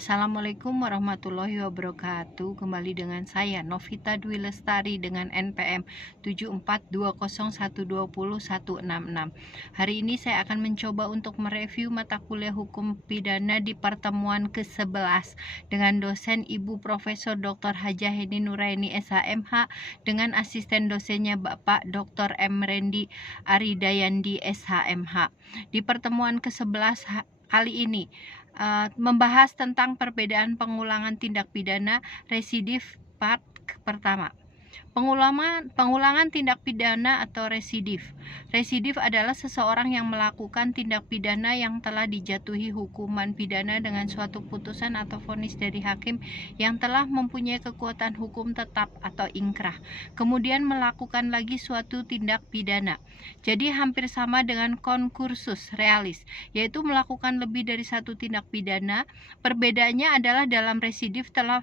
Assalamualaikum warahmatullahi wabarakatuh. Kembali dengan saya Novita Dwi Lestari dengan NPM 7420120166. Hari ini saya akan mencoba untuk mereview mata kuliah hukum pidana di pertemuan ke-11 dengan dosen Ibu Profesor Dr. Hajah Heni Nuraini SHMH dengan asisten dosennya Bapak Dr. M. Rendi Aridayandi SHMH. Di pertemuan ke-11 kali ini membahas tentang perbedaan pengulangan tindak pidana residif part pertama. Pengulangan tindak pidana atau residif. Residif adalah seseorang yang melakukan tindak pidana yang telah dijatuhi hukuman pidana dengan suatu putusan atau vonis dari hakim yang telah mempunyai kekuatan hukum tetap atau ingkrah, kemudian melakukan lagi suatu tindak pidana. Jadi hampir sama dengan konkursus realis, yaitu melakukan lebih dari satu tindak pidana. Perbedaannya adalah dalam residif telah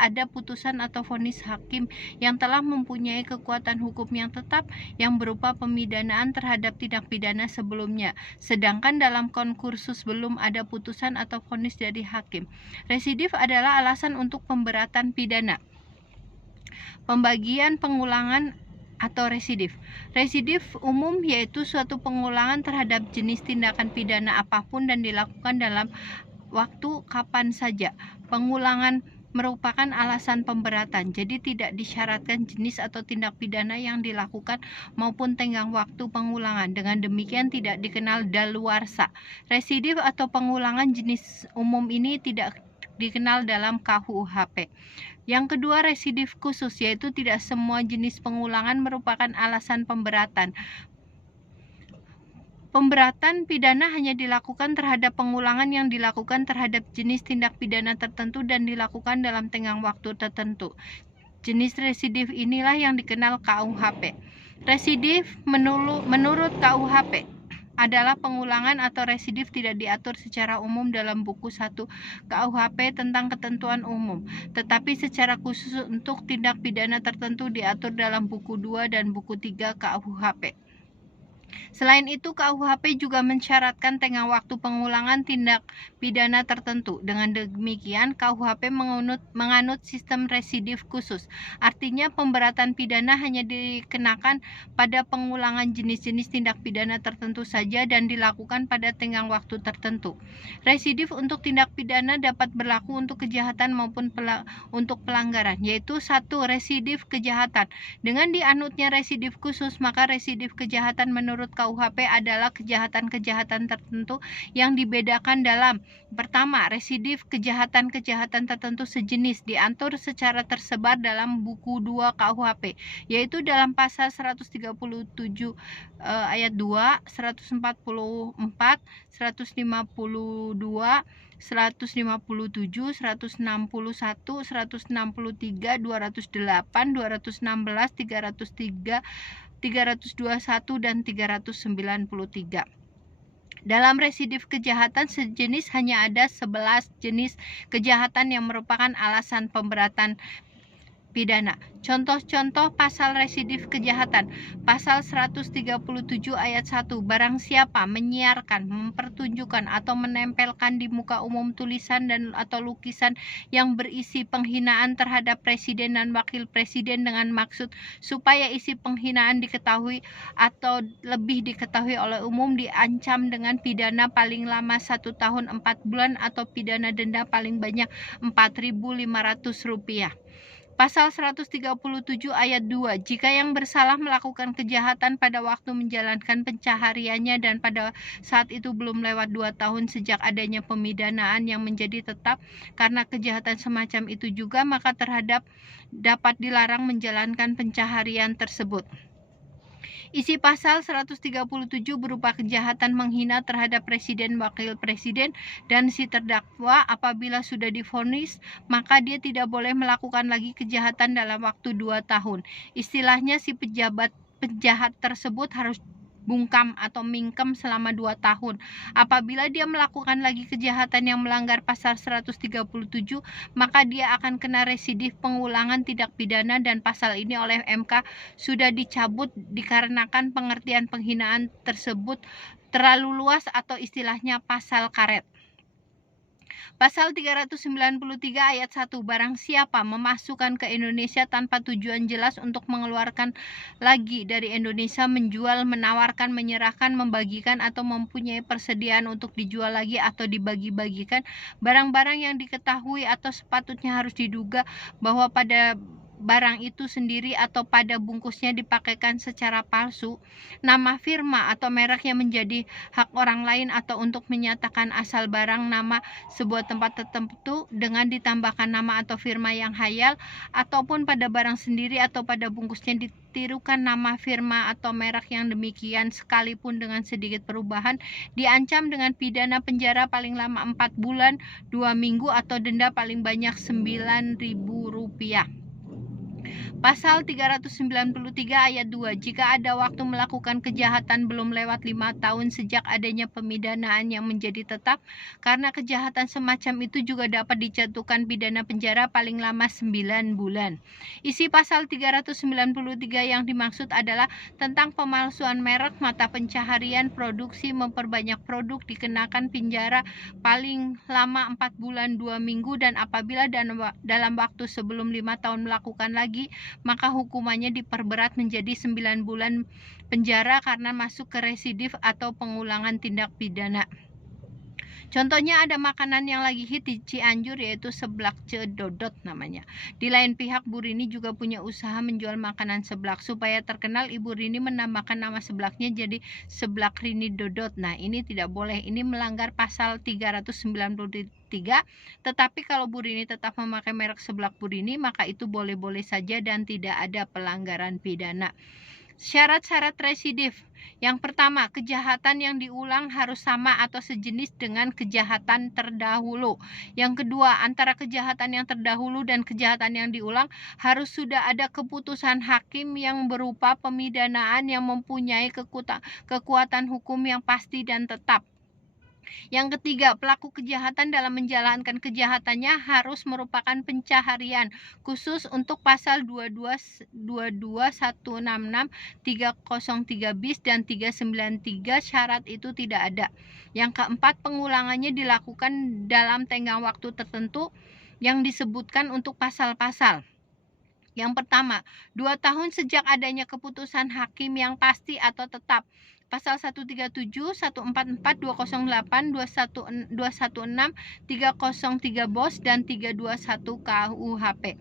ada putusan atau vonis hakim yang telah mempunyai kekuatan hukum yang tetap yang berupa pemidanaan terhadap tindak pidana sebelumnya, sedangkan dalam konkursus belum ada putusan atau vonis dari hakim. Residif adalah alasan untuk pemberatan pidana. Pembagian pengulangan atau residif. Residif umum yaitu suatu pengulangan terhadap jenis tindakan pidana apapun dan dilakukan dalam waktu kapan saja. Pengulangan merupakan alasan pemberatan, jadi tidak disyaratkan jenis atau tindak pidana yang dilakukan maupun tenggang waktu pengulangan. Dengan demikian tidak dikenal daluarsa. Residif atau pengulangan jenis umum ini tidak dikenal dalam KUHP. Yang kedua, residif khusus, yaitu tidak semua jenis pengulangan merupakan alasan pemberatan. Pemberatan pidana hanya dilakukan terhadap pengulangan yang dilakukan terhadap jenis tindak pidana tertentu dan dilakukan dalam tenggang waktu tertentu. Jenis residif inilah yang dikenal KUHP. Residif menurut KUHP adalah pengulangan atau residif tidak diatur secara umum dalam buku 1 KUHP tentang ketentuan umum, tetapi secara khusus untuk tindak pidana tertentu diatur dalam buku 2 dan buku 3 KUHP. Selain itu, KUHP juga mensyaratkan tenggang waktu pengulangan tindak pidana tertentu. Dengan demikian, KUHP menganut sistem residif khusus. Artinya, pemberatan pidana hanya dikenakan pada pengulangan jenis-jenis tindak pidana tertentu saja dan dilakukan pada tenggang waktu tertentu. Residif untuk tindak pidana dapat berlaku untuk kejahatan maupun untuk pelanggaran, yaitu 1. Residif kejahatan. Dengan dianutnya residif khusus, maka residif kejahatan menurut KUHP adalah kejahatan-kejahatan tertentu yang dibedakan dalam: pertama, residif kejahatan-kejahatan tertentu sejenis diatur secara tersebar dalam buku 2 KUHP, yaitu dalam pasal 137 ayat 2, 144, 152, 157, 161, 163, 208, 216, 303, 321 dan 393. Dalam residif kejahatan sejenis hanya ada 11 jenis kejahatan yang merupakan alasan pemberatan pidana. Contoh-contoh pasal residif kejahatan. Pasal 137 ayat 1. Barang siapa menyiarkan, mempertunjukkan atau menempelkan di muka umum tulisan dan atau lukisan yang berisi penghinaan terhadap presiden dan wakil presiden dengan maksud supaya isi penghinaan diketahui atau lebih diketahui oleh umum, diancam dengan pidana paling lama 1 tahun 4 bulan atau pidana denda paling banyak Rp4.500. Pasal 137 ayat 2. Jika yang bersalah melakukan kejahatan pada waktu menjalankan pencahariannya dan pada saat itu belum lewat 2 tahun sejak adanya pemidanaan yang menjadi tetap karena kejahatan semacam itu juga, maka terhadap dapat dilarang menjalankan pencaharian tersebut. Isi pasal 137 berupa kejahatan menghina terhadap presiden, wakil presiden, dan si terdakwa. Apabila sudah divonis, maka dia tidak boleh melakukan lagi kejahatan dalam waktu 2 tahun. Istilahnya si penjahat tersebut harus bungkam atau mingkem selama 2 tahun. Apabila dia melakukan lagi kejahatan yang melanggar pasal 137, maka dia akan kena residif pengulangan tindak pidana, dan pasal ini oleh MK sudah dicabut dikarenakan pengertian penghinaan tersebut terlalu luas atau istilahnya pasal karet. Pasal 393 ayat 1, barang siapa memasukkan ke Indonesia tanpa tujuan jelas untuk mengeluarkan lagi dari Indonesia, menjual, menawarkan, menyerahkan, membagikan, atau mempunyai persediaan untuk dijual lagi atau dibagi-bagikan barang-barang yang diketahui atau sepatutnya harus diduga bahwa pada barang itu sendiri atau pada bungkusnya dipakaikan secara palsu nama, firma, atau merek yang menjadi hak orang lain, atau untuk menyatakan asal barang, nama sebuah tempat tertentu dengan ditambahkan nama atau firma yang hayal, ataupun pada barang sendiri atau pada bungkusnya ditirukan nama, firma, atau merek yang demikian sekalipun dengan sedikit perubahan, diancam dengan pidana penjara paling lama 4 bulan 2 minggu atau denda paling banyak Rp9.000. Pasal 393 ayat 2, jika ada waktu melakukan kejahatan belum lewat 5 tahun sejak adanya pemidanaan yang menjadi tetap, karena kejahatan semacam itu juga dapat dijatuhkan pidana penjara paling lama 9 bulan. Isi pasal 393 yang dimaksud adalah tentang pemalsuan merek, mata pencaharian, produksi, memperbanyak produk, dikenakan penjara paling lama 4 bulan 2 minggu, dan apabila dalam waktu sebelum 5 tahun melakukan lagi, maka hukumannya diperberat menjadi 9 bulan penjara karena masuk ke residif atau pengulangan tindak pidana. Contohnya ada makanan yang lagi hit di Cianjur yaitu seblak cedodot namanya. Di lain pihak, Bu Rini juga punya usaha menjual makanan seblak. Supaya terkenal, Ibu Rini menambahkan nama seblaknya jadi seblak Rini Dodot. Nah, ini tidak boleh. Ini melanggar pasal 393. Tetapi kalau Bu Rini tetap memakai merek seblak Bu Rini, maka itu boleh-boleh saja dan tidak ada pelanggaran pidana. Syarat-syarat residif. Yang pertama, kejahatan yang diulang harus sama atau sejenis dengan kejahatan terdahulu. Yang kedua, antara kejahatan yang terdahulu dan kejahatan yang diulang harus sudah ada keputusan hakim yang berupa pemidanaan yang mempunyai kekuatan hukum yang pasti dan tetap. Yang ketiga, pelaku kejahatan dalam menjalankan kejahatannya harus merupakan pencaharian khusus untuk pasal 22, 166, 303 bis dan 393. Syarat itu tidak ada. Yang keempat, pengulangannya dilakukan dalam tenggang waktu tertentu yang disebutkan untuk pasal-pasal. Yang pertama, 2 tahun sejak adanya keputusan hakim yang pasti atau tetap. Pasal 137, 144, 208, 216, 303 BOS dan 321 KUHP.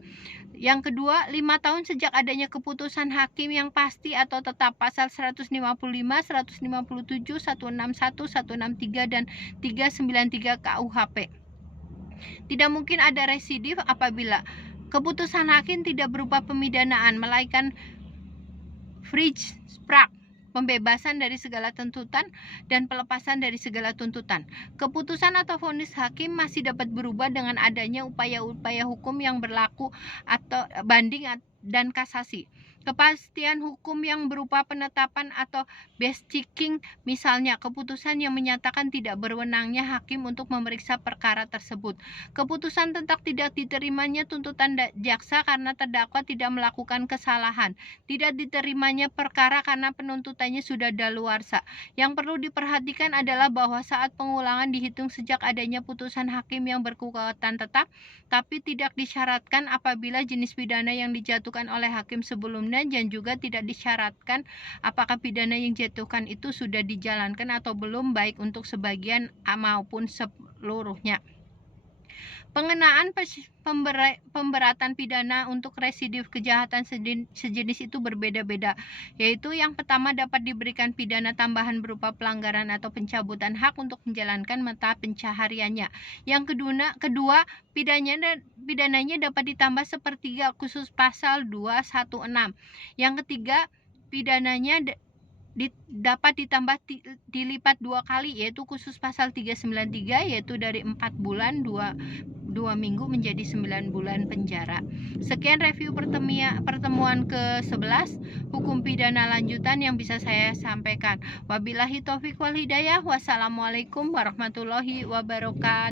Yang kedua, 5 tahun sejak adanya keputusan hakim yang pasti atau tetap. Pasal 155, 157, 161, 163 dan 393 KUHP. Tidak mungkin ada residif apabila keputusan hakim tidak berupa pemidanaan, melainkan Vrijspraak, pembebasan dari segala tuntutan dan pelepasan dari segala tuntutan. Keputusan atau vonis hakim masih dapat berubah dengan adanya upaya-upaya hukum yang berlaku atau banding dan kasasi. Kepastian hukum yang berupa penetapan atau best-checking, misalnya keputusan yang menyatakan tidak berwenangnya hakim untuk memeriksa perkara tersebut. Keputusan tentang tidak diterimanya tuntutan jaksa karena terdakwa tidak melakukan kesalahan. Tidak diterimanya perkara karena penuntutannya sudah daluarsa. Yang perlu diperhatikan adalah bahwa saat pengulangan dihitung sejak adanya putusan hakim yang berkekuatan tetap, tapi tidak disyaratkan apabila jenis pidana yang dijatuhkan oleh hakim sebelumnya, dan juga tidak disyaratkan apakah pidana yang dijatuhkan itu sudah dijalankan atau belum, baik untuk sebagian maupun seluruhnya. Pengenaan pemberatan pidana untuk residif kejahatan sejenis itu berbeda-beda, yaitu yang pertama dapat diberikan pidana tambahan berupa pelanggaran atau pencabutan hak untuk menjalankan mata pencahariannya. Yang kedua, pidananya dapat ditambah sepertiga khusus pasal 216. Yang ketiga, pidananya dapat ditambah dilipat 2 kali, yaitu khusus pasal 393, yaitu dari 4 bulan 2 minggu menjadi 9 bulan penjara. Sekian review pertemuan ke-11 hukum pidana lanjutan yang bisa saya sampaikan. Wabillahi taufiq wal hidayah. Wassalamualaikum warahmatullahi wabarakatuh.